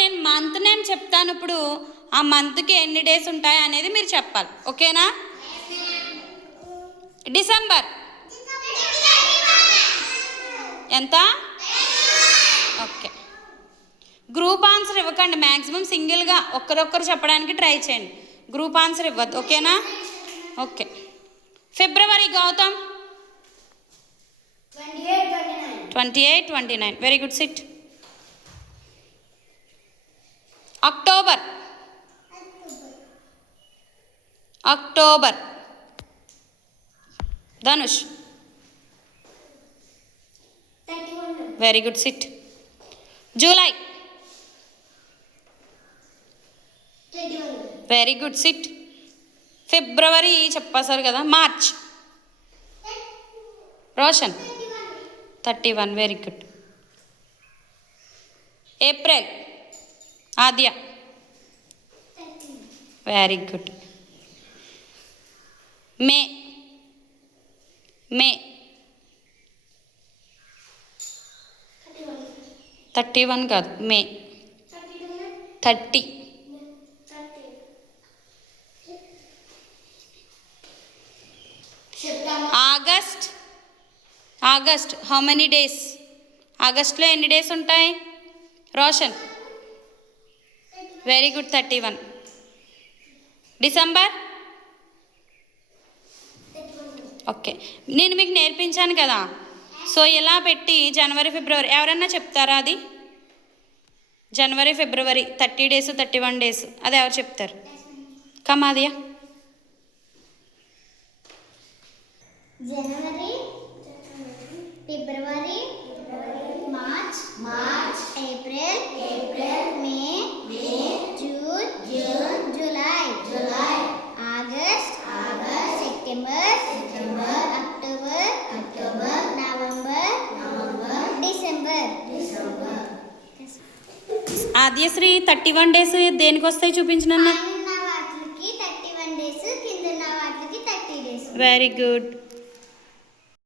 నేను month name చెప్తాను ఇప్పుడు. ఆ మంత్కి ఎన్ని డేస్ ఉంటాయి అనేది మీరు చెప్పాలి. ఓకేనా? డిసెంబర్ ఎంత? ఓకే. గ్రూప్ ఆన్సర్ ఇవ్వకండి, మ్యాక్సిమం సింగిల్గా ఒక్కరొక్కరు చెప్పడానికి ట్రై చేయండి. గ్రూప్ ఆన్సర్ ఇవ్వద్దు. ఓకేనా? Okay. February Gautam 28, 29. Very good. Sit. October Dhanush very good. Sit. July very good. Sit. February చెప్పేశారు కదా. March Roshan 31. Very good. April Aadya very good. May 31 కాదు, May 30. August how many days? ఆగస్ట్లో ఎన్ని డేస్ ఉంటాయి? Roshan very good. 31. December okay. నేను మీకు నేర్పించాను కదా, సో ఇలా పెట్టి జనవరి ఫిబ్రవరి ఎవరన్నా చెప్తారా? అది జనవరి ఫిబ్రవరి 30 డేస్ 31 డేస్ అది ఎవరు చెప్తారు? కమాదియా. January, February, March, April, May, June, July, August, September, October, November, December. Aadyasri 31 days దేనికి వస్తాయి చూపించిన? వాటికి 31 డేస్, కింద వాటికి 30 డేస్. Very good.